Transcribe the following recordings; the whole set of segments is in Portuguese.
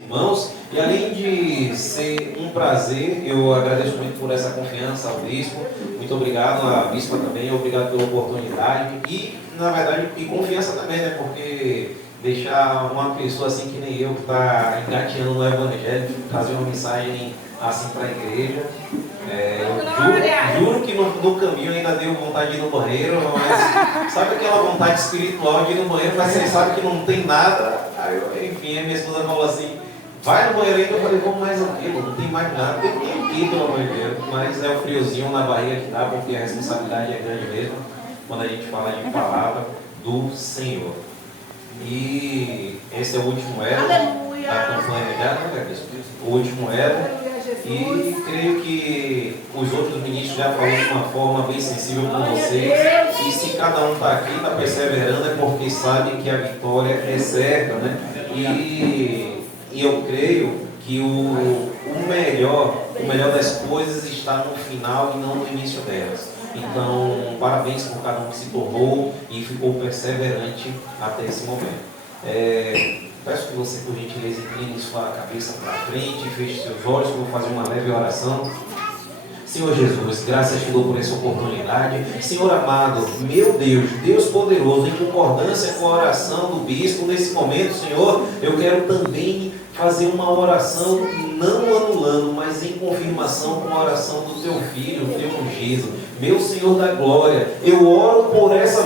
Irmãos, e além de ser um prazer, eu agradeço muito por essa confiança ao bispo, muito obrigado à bispa também, obrigado pela oportunidade e, na verdade, e confiança também, né, porque deixar uma pessoa assim que nem eu, que está engateando no Evangelho, trazer uma mensagem assim para a igreja, juro que no caminho ainda deu vontade de ir no banheiro, mas sabe aquela vontade espiritual de ir no banheiro, mas você sabe que não tem nada. Aí, enfim, a minha esposa falou assim, vai no banheiro ainda, eu falei, vamos mais um quilo, não tem mais nada, tem que ir pelo amor de Deus, mas é o friozinho na barriga que dá, porque a responsabilidade é grande mesmo, quando a gente fala de palavra do Senhor. E esse é o último elo da campanha já, né, o último elo. E creio que os outros ministros já falaram de uma forma bem sensível com vocês. E se cada um está aqui, está perseverando, é porque sabe que a vitória é certa, né? E eu creio que o melhor das coisas está no final e não no início delas. Então, parabéns por cada um que se tornou e ficou perseverante até esse momento. Peço que você, por gentileza, incline sua cabeça para frente, feche seus olhos, que eu vou fazer uma leve oração. Senhor Jesus, graças te dou por essa oportunidade. Senhor amado, meu Deus, Deus poderoso, em concordância com a oração do bispo, nesse momento, Senhor, eu quero também fazer uma oração, não anulando, mas em confirmação com a oração do teu filho, teu ungido. Meu Senhor da glória, eu oro por essa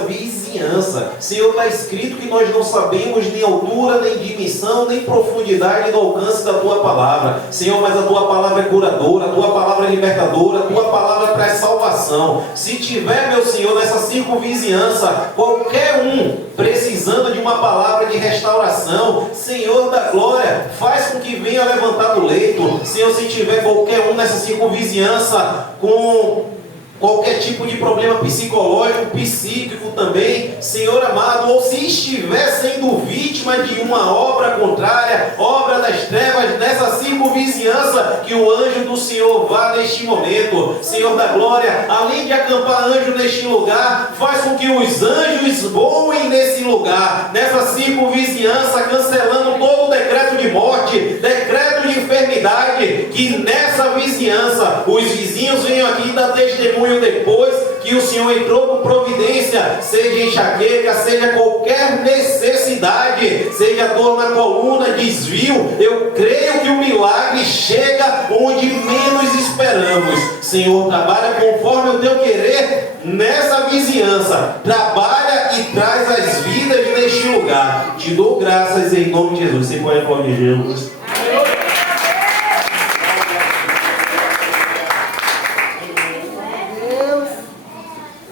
vizinhança. Senhor, está escrito que nós não sabemos nem altura, nem dimensão, nem profundidade do alcance da tua palavra. Senhor, mas a tua palavra é curadora, a tua palavra é libertadora, a tua palavra traz salvação. Se tiver, meu Senhor, nessa circunvizinhança, qualquer um precisando de uma palavra de restauração, Senhor da glória, faz com que venha levantar do leito. Senhor, se tiver qualquer um nessa circunvizinhança com qualquer tipo de problema psicológico, psíquico também, Senhor amado, ou se estiver sendo vítima de uma obra contrária, obra das trevas, nessa circunvizinhança, que o anjo do Senhor vá neste momento. Senhor da glória, além de acampar anjo neste lugar, faz com que os anjos voem nesse lugar, nessa circunvizinhança, cancelando todo o decreto de morte, decreto de enfermidade, que nessa vizinhança, os vizinhos venham aqui dar testemunho depois que o Senhor entrou com providência, seja enxaqueca, seja qualquer necessidade, seja dor na coluna, desvio, eu creio que o milagre chega onde menos esperamos. Senhor, trabalha conforme o teu querer nessa vizinhança, trabalha e traz as vidas neste lugar. Te dou graças em nome de Jesus. Você pode aplaudir Jesus.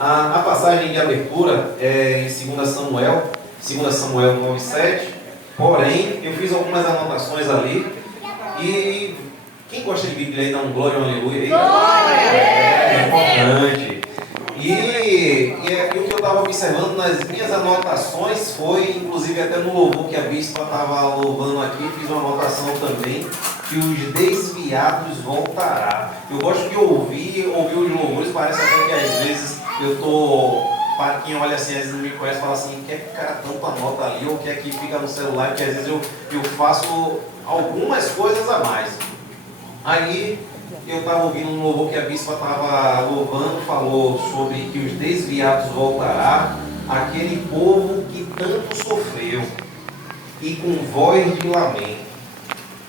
A passagem de abertura é em 2 Samuel 9:7. Porém, eu fiz algumas anotações ali. E quem gosta de Bíblia aí, dá um glória, um aleluia aí. Glória! É importante. E o que eu estava observando nas minhas anotações foi, inclusive até no louvor que a bispa estava louvando aqui, fiz uma anotação também, que os desviados voltará. Eu gosto de ouvir os louvores, parece até que às vezes eu tô, para quem olha assim, às vezes não me conhece, fala assim, quer que o cara tanto anota ali, ou quer que fica no celular, que às vezes eu faço algumas coisas a mais. Aí eu estava ouvindo um louvor que a bispa estava louvando, falou sobre que os desviados voltará, aquele povo que tanto sofreu, e com voz de lamento.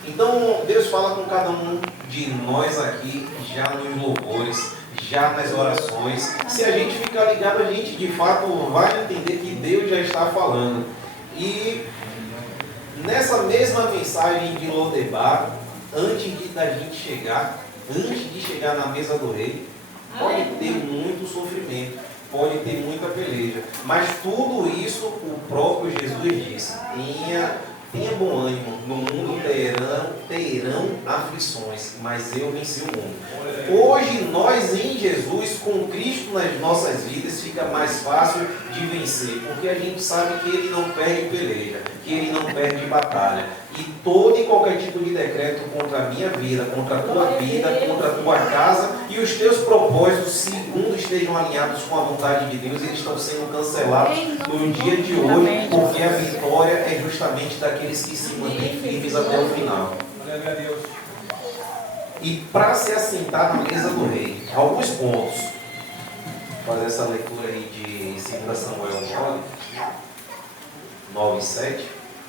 Então Deus fala com cada um de nós aqui, já nos louvores, já nas orações. Se a gente ficar ligado, a gente de fato vai entender que Deus já está falando. E nessa mesma mensagem de Lodebar, antes de chegar na mesa do rei, pode ter muito sofrimento, pode ter muita peleja, mas tudo isso o próprio Jesus disse: tenha bom ânimo, no mundo terão aflições, mas eu venci o mundo. Hoje nós em Jesus, com Cristo nas nossas vidas, fica mais fácil de vencer, porque a gente sabe que Ele não perde peleja, que Ele não perde batalha. E todo e qualquer tipo de decreto contra a minha vida, contra a tua vida, contra a tua casa e os teus propósitos, segundo estejam alinhados com a vontade de Deus, eles estão sendo cancelados no dia de hoje, porque a vitória é justamente daqueles que se mantêm firmes até o final. E para se assentar na mesa do rei, alguns pontos. Vou fazer essa leitura aí de 2 Samuel 9 e 7.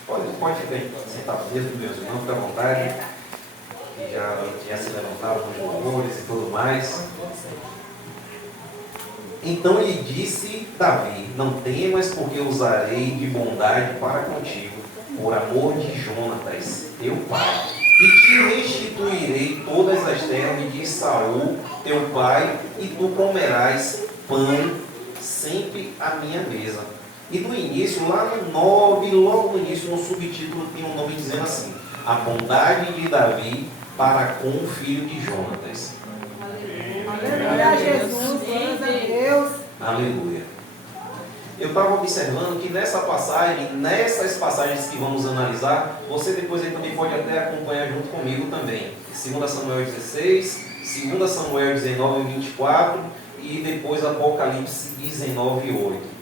Pode ficar sentado mesmo, meus irmãos, fica à vontade. E já se levantaram com os louvores e tudo mais. Então ele disse Davi: não temas, porque usarei de bondade para contigo, por amor de Jonatas, teu pai. E te restituirei todas as terras de Saul, teu pai, e tu comerás pão sempre à minha mesa. E no início, lá no 9, logo no início, no subtítulo, tem um nome dizendo assim: a bondade de Davi para com o filho de Jonatas. Aleluia a Jesus, glórias a Deus. Aleluia. Eu estava observando que nessa passagem, nessas passagens que vamos analisar, você depois aí também pode até acompanhar junto comigo também. 2 Samuel 16, 2 Samuel 19 e 24 e depois Apocalipse 19 e 8.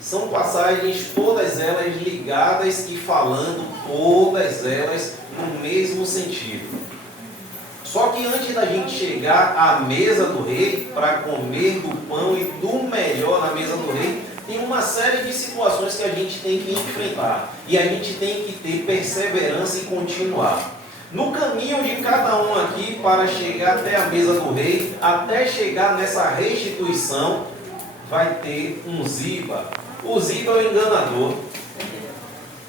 São passagens todas elas ligadas e falando todas elas no mesmo sentido. Só que antes da gente chegar à mesa do rei, para comer do pão e do melhor na mesa do rei, tem uma série de situações que a gente tem que enfrentar. E a gente tem que ter perseverança e continuar. No caminho de cada um aqui para chegar até a mesa do rei, até chegar nessa restituição, vai ter um Ziba. O Ziba é o enganador.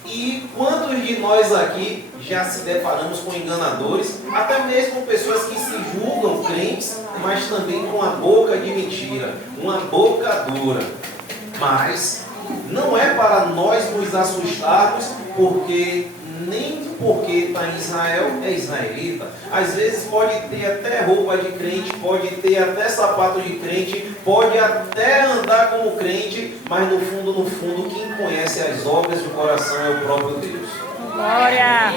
E quantos de nós aqui já se deparamos com enganadores, até mesmo pessoas que se julgam crentes, mas também com a boca de mentira, uma boca dura. Mas não é para nós nos assustarmos, porque nem porque está em Israel é israelita. Às vezes pode ter até roupa de crente, pode ter até sapato de crente, pode até andar como crente, mas no fundo, quem conhece as obras do coração é o próprio Deus. Glória!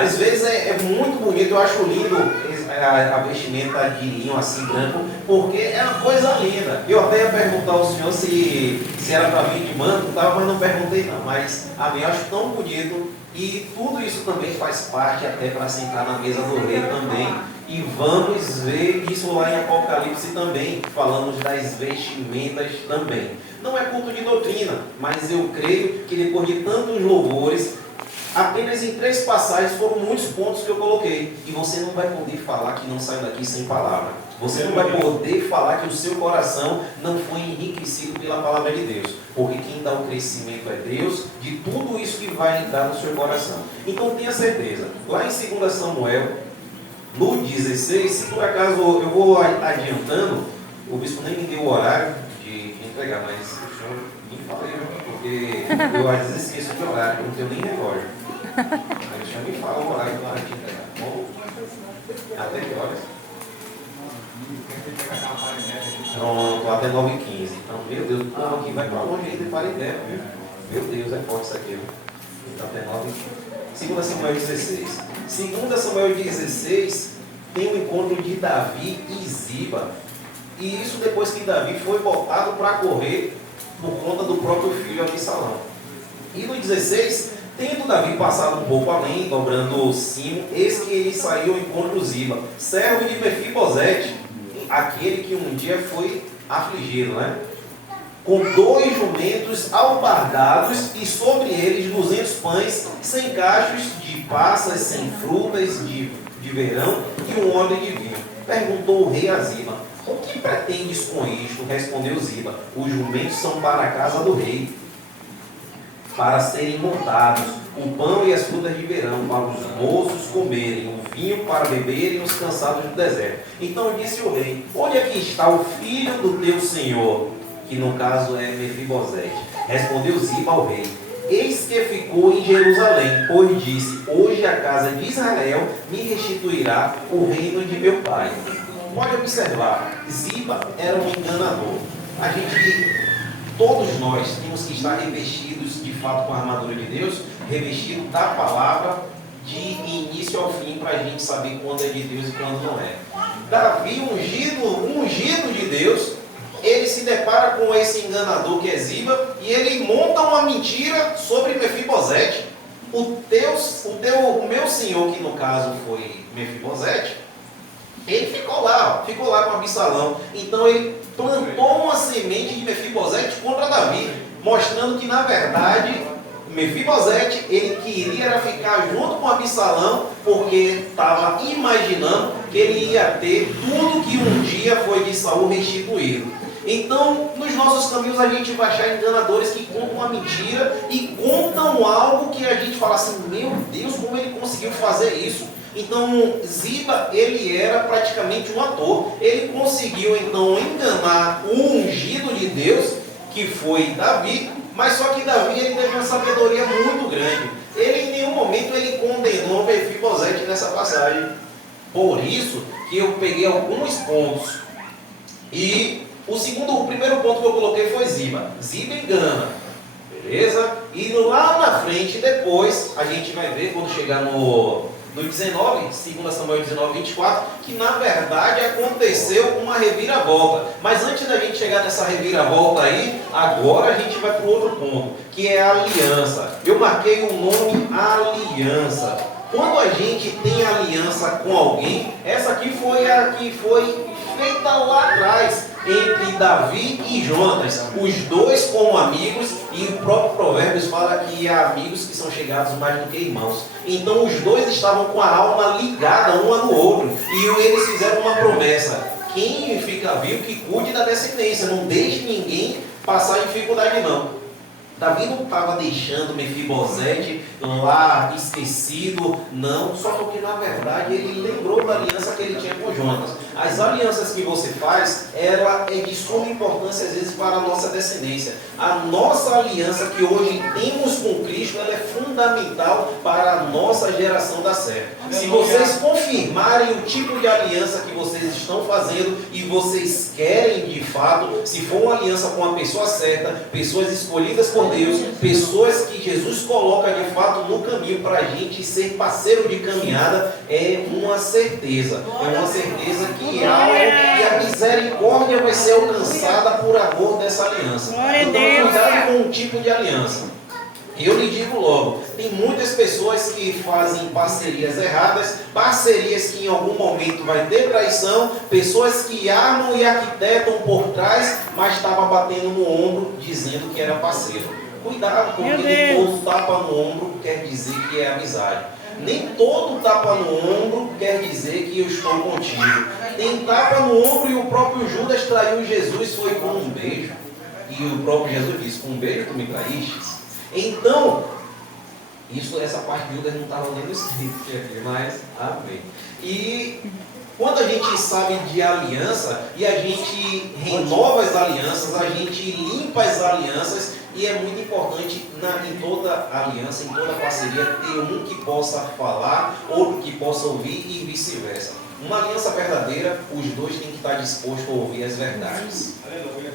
Às vezes é muito bonito, eu acho lindo a vestimenta de linho assim branco, porque é uma coisa linda. Eu até ia perguntar ao senhor se era para vir de manto, mas não perguntei não, mas eu acho tão bonito. E tudo isso também faz parte até para sentar na mesa do rei também. E vamos ver isso lá em Apocalipse também. Falamos das vestimentas também. Não é culto de doutrina, mas eu creio que depois de tantos louvores, apenas em 3 passagens foram muitos pontos que eu coloquei. E você não vai poder falar que não saiu daqui sem palavra. Você não vai poder falar que o seu coração não foi enriquecido pela palavra de Deus. Porque quem dá o crescimento é Deus, de tudo isso que vai entrar no seu coração. Então tenha certeza, lá em 2 Samuel, no 16, se por acaso eu vou adiantando, o bispo nem me deu o horário de entregar, mas eu nem falei, porque eu às vezes esqueço de horário, eu não tenho nem relógio. Aí o senhor me fala o horário para te entregar. Bom, até que horas? Pronto, até 9h15. Então, meu Deus, o povo aqui vai para longe ainda para ideia, viu? Meu Deus, é forte isso aqui, viu? Então, até 9h15. 2 Samuel 16. 2 Samuel 16 tem o encontro de Davi e Ziba. E isso depois que Davi foi botado para correr por conta do próprio filho Absalão. E no 16, tendo Davi passado um pouco além, dobrando o cimo, eis que ele saiu ao encontro de Ziba, servo de Mefibosete, aquele que um dia foi afligido, né? Com 2 jumentos albardados e sobre eles 200 pães, 100 cachos de passas, sem frutas de verão e um odre de vinho. Perguntou o rei a Ziba: o que pretendes com isto? Respondeu Ziba: os jumentos são para a casa do rei, para serem montados, o pão e as frutas de verão para os moços comerem, o vinho para beberem os cansados do deserto. Então disse o rei: onde é que está o filho do teu senhor? Que no caso é Mefibosete. Respondeu Ziba ao rei: eis que ficou em Jerusalém, pois disse: hoje a casa de Israel me restituirá o reino de meu pai. Pode observar, Ziba era um enganador. Todos nós temos que estar revestidos de fato com a armadura de Deus, revestido da palavra, início ao fim para a gente saber quando é de Deus e quando não é. Davi, ungido de Deus, ele se depara com esse enganador que é Ziba e ele monta uma mentira sobre Mefibosete. O meu senhor, que no caso foi Mefibosete, ele ficou lá com Absalão. Então ele plantou uma semente de Mefibosete contra Davi, mostrando que na verdade Mefibosete, ele queria ficar junto com Absalão, porque estava imaginando que ele ia ter tudo que um dia foi de Saul restituído. Então, nos nossos caminhos a gente vai achar enganadores que contam uma mentira e contam algo que a gente fala assim, meu Deus, como ele conseguiu fazer isso? Então, Ziba, ele era praticamente um ator. Ele conseguiu, então, enganar o ungido de Deus, que foi Davi, mas só que Davi, ele teve uma sabedoria muito grande. Ele, em nenhum momento, ele condenou Mefibosete nessa passagem. Por isso que eu peguei alguns pontos. E o primeiro ponto que eu coloquei foi Ziba. Ziba engana. Beleza? E lá na frente, depois, a gente vai ver, quando chegar no 19, 2 Samuel 19, 24, que na verdade aconteceu uma reviravolta. Mas antes da gente chegar nessa reviravolta aí, agora a gente vai para o outro ponto, que é a aliança. Eu marquei o nome aliança. Quando a gente tem aliança com alguém, essa aqui foi a que foi feita lá atrás, entre Davi e Jonatas, os dois como amigos, e o próprio Provérbios fala que há amigos que são chegados mais do que irmãos. Então os dois estavam com a alma ligada um no outro, e eles fizeram uma promessa: quem fica vivo que cuide da descendência, não deixe ninguém passar dificuldade não. Davi não estava deixando Mefibosete lá esquecido, não, só porque na verdade ele lembrou da aliança que ele tinha com Jonas. As alianças que você faz, ela é de suma importância às vezes para a nossa descendência. A nossa aliança que hoje temos com Cristo, ela é fundamental para a nossa geração dar certo. Se vocês confirmarem o tipo de aliança que vocês estão fazendo e vocês querem de fato, se for uma aliança com a pessoa certa, pessoas escolhidas por Deus, pessoas que Jesus coloca de fato no caminho para a gente ser parceiro de caminhada, é uma certeza. É uma certeza que a misericórdia vai ser alcançada por amor dessa aliança. Então cuidado com o tipo de aliança. Eu lhe digo logo, tem muitas pessoas que fazem parcerias erradas, parcerias que em algum momento vai ter traição, pessoas que armam e arquitetam por trás, mas estavam batendo no ombro dizendo que era parceiro. Cuidado, porque nem todo tapa no ombro quer dizer que é amizade. Nem todo tapa no ombro quer dizer que eu estou contigo. Tem tapa no ombro e o próprio Judas traiu Jesus, foi com um beijo. E o próprio Jesus disse, com um beijo tu me traíste. Então, essa parte de Judas não estava lendo escrito aqui, mas amém. E quando a gente sabe de aliança e a gente renova as alianças, a gente limpa as alianças, e é muito importante em toda aliança, em toda parceria, ter um que possa falar, outro que possa ouvir e vice-versa. Uma aliança verdadeira, os dois têm que estar dispostos a ouvir as verdades.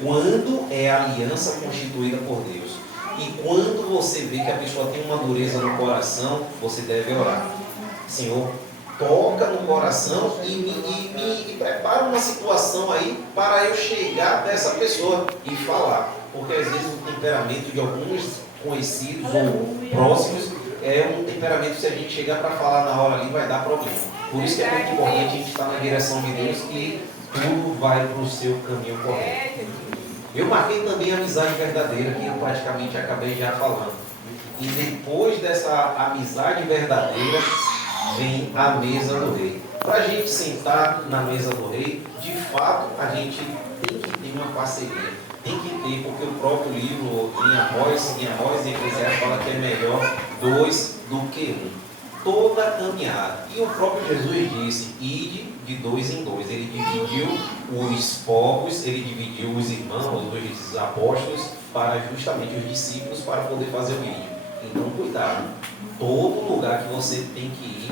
Quando é aliança constituída por Deus. E quando você vê que a pessoa tem uma dureza no coração, você deve orar. Senhor, toca no coração e me prepara uma situação aí para eu chegar até essa pessoa e falar. Porque às vezes o temperamento de alguns conhecidos ou próximos é um temperamento que se a gente chegar para falar na hora ali vai dar problema. Por isso que é muito importante a gente estar na direção de Deus e tudo vai para o seu caminho correto. Eu marquei também a amizade verdadeira, que eu praticamente acabei já falando. E depois dessa amizade verdadeira, vem a mesa do rei. Para a gente sentar na mesa do rei, de fato, a gente tem que ter uma parceria. Tem que ter, porque o próprio livro em Amós e Eclesiastes fala que é melhor dois do que um. Toda caminhada. E o próprio Jesus disse, ide de dois em dois. Ele dividiu os povos, ele dividiu os irmãos, os apóstolos, para justamente os discípulos, para poder fazer o vídeo. Então, cuidado. Todo lugar que você tem que ir,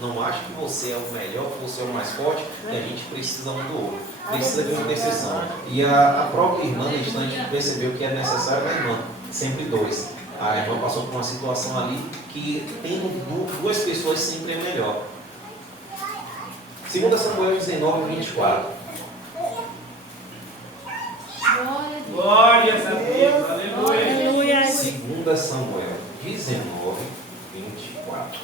não ache que você é o melhor, que você é o mais forte, e a gente precisa um do outro. Precisa de uma intercessão. E a própria irmã, no instante, percebeu que é necessário a irmã. Sempre dois. A irmã passou por uma situação ali que tendo duas pessoas sempre é melhor. 2 Samuel 19, 24. Glórias a Deus, aleluia. 2 Samuel 19, 24.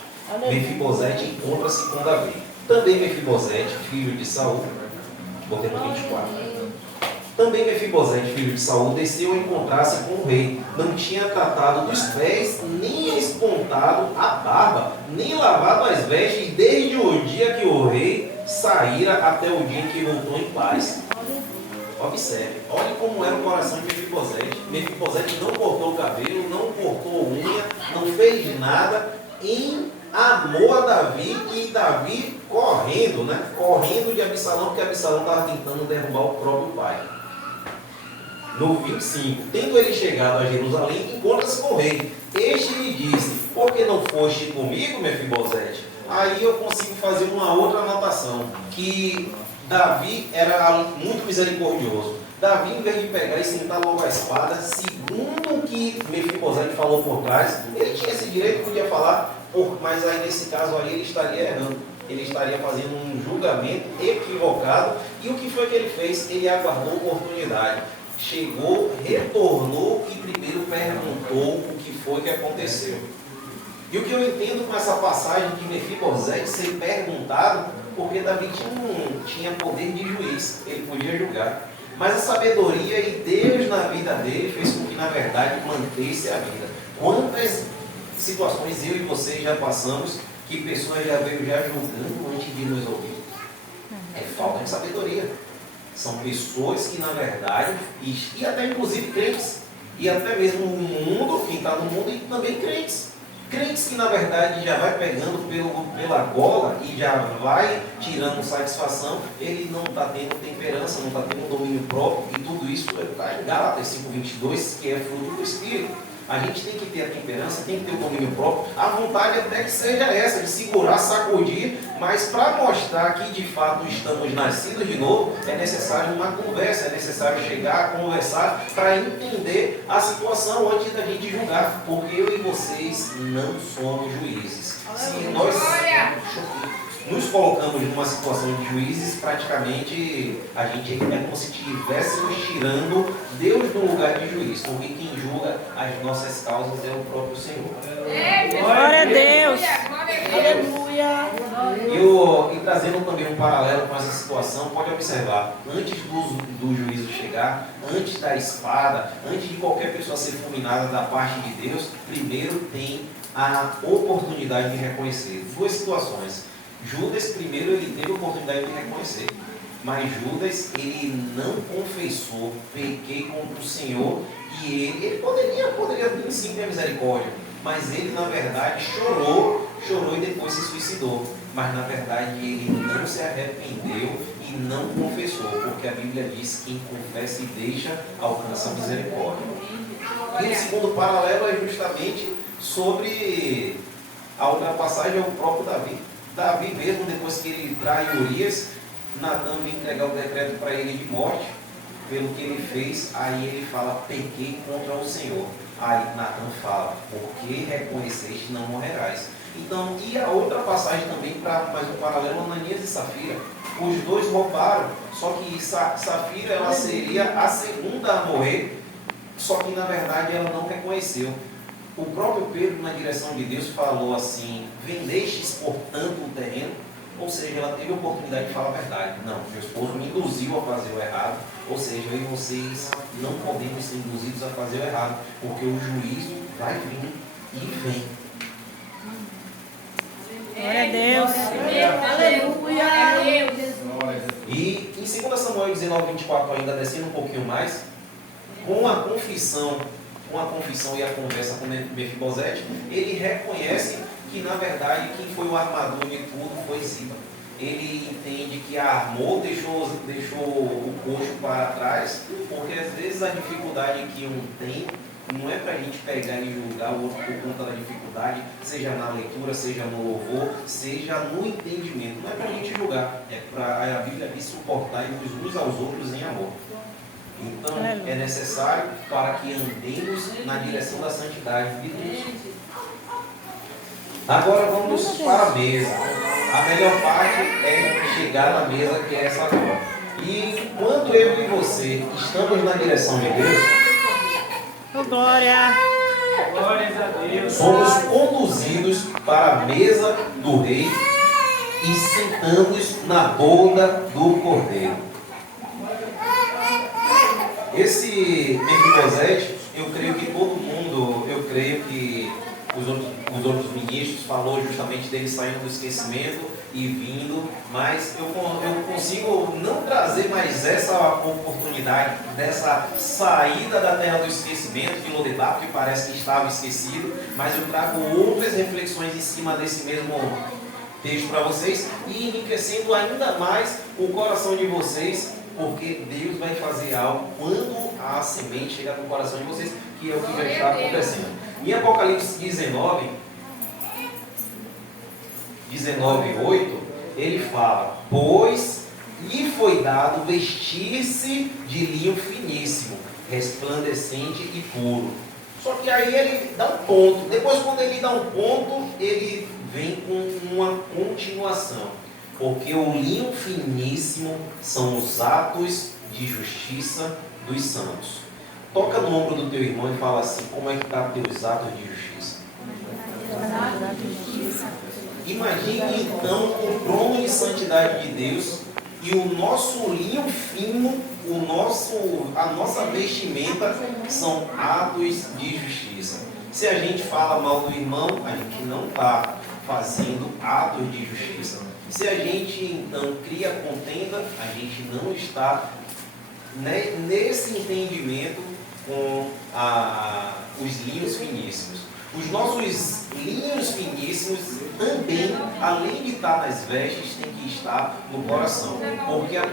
Mefibosete encontra-se com Davi. Também Mefibosete, filho de Saul, porque no 24. Também Mefibosete, filho de Saul, desceu a encontrar-se com o rei. Não tinha tratado dos pés, nem espontado a barba, nem lavado as vestes, desde o dia que o rei saíra até o dia em que voltou em paz. Observe, olhe como era o coração de Mefibosete. Mefibosete não cortou o cabelo, não cortou unha, não fez nada em amor a Davi, e Davi correndo, né? Correndo de Absalão, porque Absalão estava tentando derrubar o próprio pai. No 25, tendo ele chegado a Jerusalém, encontra-se com o rei. Este lhe disse: por que não foste comigo, Mefibosete? Aí eu consigo fazer uma outra anotação, que Davi era muito misericordioso. Davi, em vez de pegar e sentar logo a espada, segundo o que Mefibosete falou por trás, ele tinha esse direito, podia falar, mas aí nesse caso aí ele estaria errando. Ele estaria fazendo um julgamento equivocado. E o que foi que ele fez? Ele aguardou a oportunidade. Chegou, retornou e primeiro perguntou o que foi que aconteceu. E o que eu entendo com essa passagem de Mefibosete ser perguntado, porque Davi tinha poder de juiz, ele podia julgar. Mas a sabedoria e Deus na vida dele fez com que, na verdade, mantesse a vida. Quantas situações eu e você já passamos que pessoas já veio já julgando antes de nos ouvir? É falta de sabedoria. São pessoas que, na verdade, e até inclusive crentes, e até mesmo no mundo, quem está no mundo, e também crentes. Crentes que, na verdade, já vai pegando pela gola e já vai tirando satisfação, ele não está tendo temperança, não está tendo domínio próprio, e tudo isso está em Gálatas 5:22, que é fruto do Espírito. A gente tem que ter a temperança, tem que ter o domínio próprio, a vontade até que seja essa, de segurar, sacudir, mas para mostrar que de fato estamos nascidos de novo, é necessário uma conversa, é necessário chegar, conversar, para entender a situação antes da gente julgar, porque eu e vocês não somos juízes. Se nós nos colocamos numa situação de juízes, praticamente a gente é como se estivéssemos tirando Deus do lugar de juiz, porque quem julga as nossas causas é o próprio Senhor. Glória a Deus. Aleluia. E trazendo também um paralelo com essa situação, pode observar, antes do juízo chegar, antes da espada, antes de qualquer pessoa ser fulminada da parte de Deus, primeiro tem a oportunidade de reconhecer. Duas situações. Judas, primeiro, ele teve a oportunidade de reconhecer, mas Judas, ele não confessou: pequei contra o Senhor, e ele poderia vir sim ter misericórdia, mas ele, na verdade, chorou e depois se suicidou, mas na verdade ele não se arrependeu e não confessou, porque a Bíblia diz que quem confessa e deixa alcança a misericórdia. E o segundo paralelo é justamente sobre a outra passagem, é o próprio Davi. Davi mesmo, depois que ele trai Urias, Natã vem entregar o decreto para ele de morte, pelo que ele fez, aí ele fala: pequei contra o Senhor. Aí Natã fala: porque reconheceste, não morrerás. Então, e a outra passagem também, para mais um paralelo, Ananias e Safira. Os dois roubaram, só que Safira ela seria a segunda a morrer, só que na verdade ela não reconheceu. O próprio Pedro, na direção de Deus, falou assim: vendestes por tanto o terreno? Ou seja, ela teve a oportunidade de falar a verdade. Não, meu esposo me induziu a fazer o errado. Ou seja, eu e vocês não podemos ser induzidos a fazer o errado, porque o juízo vai vir e vem. Glória a Deus. Aleluia. E em 2 Samuel 19, 24, ainda descendo um pouquinho mais, com a confissão e a conversa com Mefibosete, ele reconhece que, na verdade, quem foi o armador de tudo foi Ziba. Ele entende que armou, deixou o coxo para trás, porque às vezes a dificuldade que um tem não é para a gente pegar e julgar o outro por conta da dificuldade, seja na leitura, seja no louvor, seja no entendimento. Não é para a gente julgar, é para a Bíblia diz: suportar uns aos outros em amor. Então, é necessário para que andemos na direção da santidade de Deus. Agora vamos para a mesa. A melhor parte é chegar na mesa, que é essa agora. E quando eu e você estamos na direção de Deus, Glória. Glórias a Deus. somos conduzidos para a mesa do rei e sentamos na boda do cordeiro. Esse Mefibosete, eu creio que todo mundo, eu creio que os outros ministros falou justamente dele saindo do esquecimento e vindo, mas eu consigo não trazer mais essa oportunidade dessa saída da terra do esquecimento de Lodebar, que parece que estava esquecido, mas eu trago outras reflexões em cima desse mesmo texto para vocês e enriquecendo ainda mais o coração de vocês, porque Deus vai fazer algo quando a semente chegar no coração de vocês, que é o que já está acontecendo. Em Apocalipse 19:8, ele fala: pois lhe foi dado vestir-se de linho finíssimo, resplandecente e puro. Só que aí ele dá um ponto. Depois, quando ele dá um ponto, ele vem com uma continuação. Porque o linho finíssimo são os atos de justiça dos santos. Toca no ombro do teu irmão e fala assim: como é que está teus atos de justiça? Imagine então o trono de santidade de Deus e o nosso linho fino, a nossa vestimenta são atos de justiça. Se a gente fala mal do irmão, a gente não está fazendo atos de justiça. Se a gente então cria contenda, a gente não está nesse entendimento com os linhos finíssimos. Os nossos linhos finíssimos também, além de estar nas vestes, tem que estar no coração. Porque a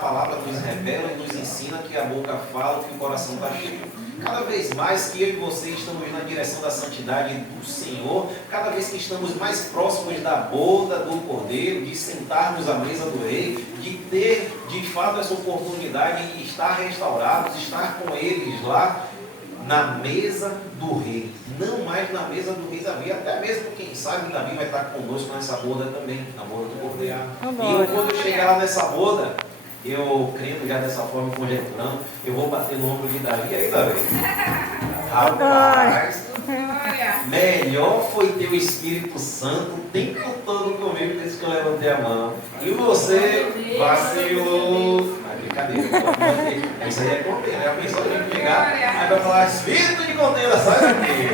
palavra nos revela e nos ensina que a boca fala que o coração está cheio. Cada vez mais que eu e você estamos na direção da santidade do Senhor, cada vez que estamos mais próximos da boda do Cordeiro, de sentarmos à mesa do Rei, de ter de fato essa oportunidade de estar restaurados, estar com eles lá na mesa do Rei, não mais na mesa do Rei Davi, até mesmo quem sabe Davi vai estar conosco nessa boda também, na boda do Cordeiro. E eu, quando eu chegar lá nessa boda, eu crendo já dessa forma, conjecturando, eu vou bater no ombro de Davi. Aí, Davi, rapaz, melhor foi ter o Espírito Santo o tempo todo comigo desde que eu levantei a mão. E você vacilou. Brincadeira, isso aí é contenda. A pessoa tem que chegar, aí vai falar: espírito de contenda, sai daqui.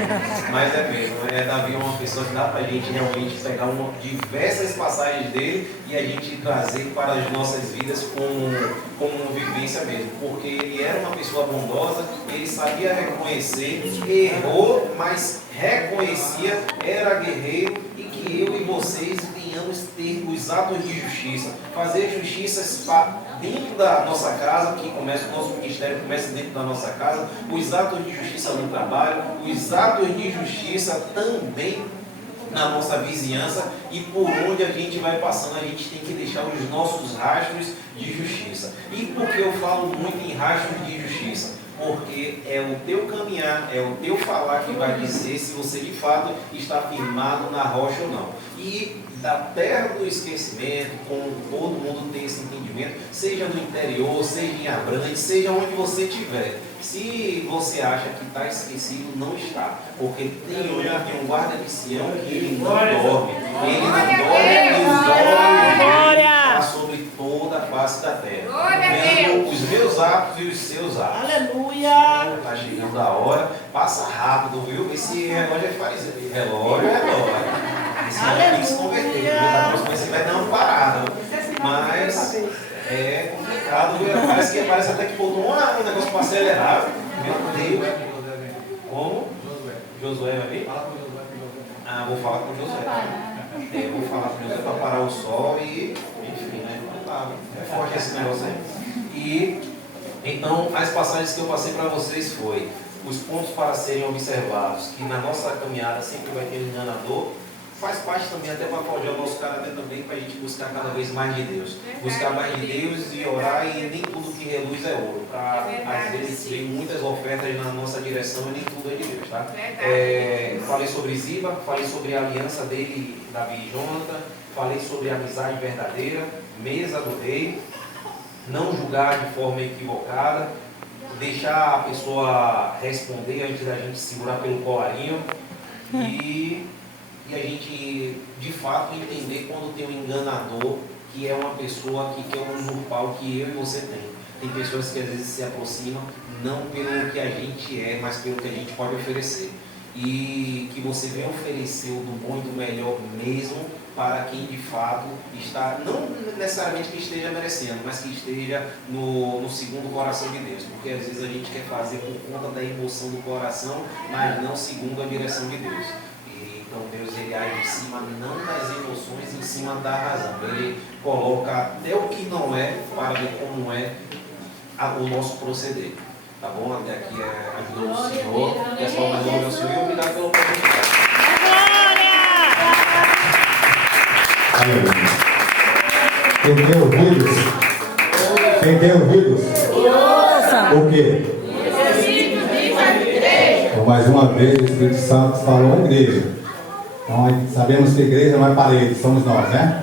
Mas é mesmo, Davi é uma pessoa que dá pra gente realmente pegar diversas passagens dele e a gente trazer para as nossas vidas como uma vivência mesmo. Porque ele era uma pessoa bondosa, ele sabia reconhecer, errou, mas reconhecia, era guerreiro, e que eu e vocês venhamos ter os atos de justiça, fazer justiças dentro da nossa casa, que começa o nosso ministério, começa dentro da nossa casa, os atos de justiça no trabalho, os atos de justiça também na nossa vizinhança, e por onde a gente vai passando, a gente tem que deixar os nossos rastros de justiça. E por que eu falo muito em rastros de justiça? Porque é o teu caminhar, é o teu falar que vai dizer se você de fato está firmado na rocha ou não. E da terra do esquecimento, como todo mundo tem esse entendimento, seja no interior, seja em Abrantes, seja onde você estiver. Se você acha que está esquecido, não está. Porque tem um guarda de Sião que ele não dorme. Ele não dorme, e os olhos está sobre toda a face da terra. Vendo os meus atos e os seus atos. Aleluia. Está chegando a hora, passa rápido, viu? Esse relógio é fariseu. Relógio. Esse relógio tem que se converter. Da próxima vez você vai dar uma parada. Mas é complicado, viu? Parece até que botou um negócio para acelerar. Meu Deus. Como? Josué vai vir? Ah, vou falar com o Josué. Vou falar com o Josué para parar o sol e, enfim, né? É forte esse negócio aí. E, então, as passagens que eu passei para vocês foi os pontos para serem observados, que na nossa caminhada sempre vai ter um enganador, faz parte também, até para forjar o nosso caráter também, para a gente buscar cada vez mais de Deus. Buscar mais de Deus e orar, e nem tudo que reluz é ouro. Às vezes vem muitas ofertas na nossa direção e nem tudo é de Deus. Tá? Falei sobre Ziba, falei sobre a aliança dele, Davi e Jonathan, falei sobre a amizade verdadeira, mesa do rei, não julgar de forma equivocada, deixar a pessoa responder antes da gente segurar pelo colarinho e a gente de fato entender quando tem um enganador que é uma pessoa que quer usurpar o que eu e você tem. Tem pessoas que às vezes se aproximam não pelo que a gente é, mas pelo que a gente pode oferecer. E que você venha oferecer o do bom e do melhor mesmo para quem de fato está, não necessariamente que esteja merecendo, mas que esteja no segundo coração de Deus. Porque às vezes a gente quer fazer por conta da emoção do coração, mas não segundo a direção de Deus. Então Deus ele age em cima não das emoções, em cima da razão. Ele coloca até o que não é para ver como é o nosso proceder. Tá bom? Até aqui é a ajuda do Senhor. E as palmas do meu Senhor. E obrigado pela oportunidade. Quem tem ouvidos? Quem tem ouvidos? O quê? Então, mais uma vez, o Espírito Santo falou à igreja. Então, sabemos que a igreja não é parede, somos nós, né?